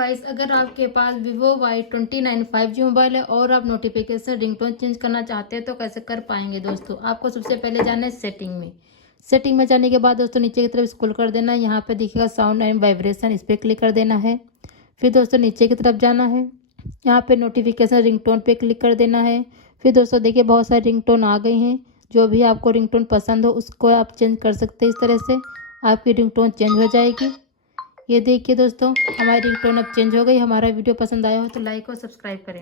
Guys, अगर आपके पास Vivo Y29 5G mobile है और आप नोटिफिकेशन रिंगटोन चेंज करना चाहते हैं तो कैसे कर पाएंगे दोस्तों। आपको सबसे पहले जाना है सेटिंग में जाने के बाद दोस्तों नीचे की तरफ स्क्रॉल कर देना है। यहाँ पे दिखेगा साउंड एंड वाइब्रेशन, इस पर क्लिक कर देना है। फिर दोस्तों नीचे की तरफ जाना है, यहाँ पे नोटिफिकेशन रिंगटोन पे क्लिक कर देना है। फिर दोस्तों देखिए बहुत सारे रिंगटोन आ गए हैं। जो भी आपको रिंगटोन पसंद हो उसको आप चेंज कर सकते हैं। इस तरह से आपकी रिंगटोन चेंज हो जाएगी। ये देखिए दोस्तों, हमारी रिंगटोन अब चेंज हो गई। हमारा वीडियो पसंद आया हो तो लाइक और सब्सक्राइब करें।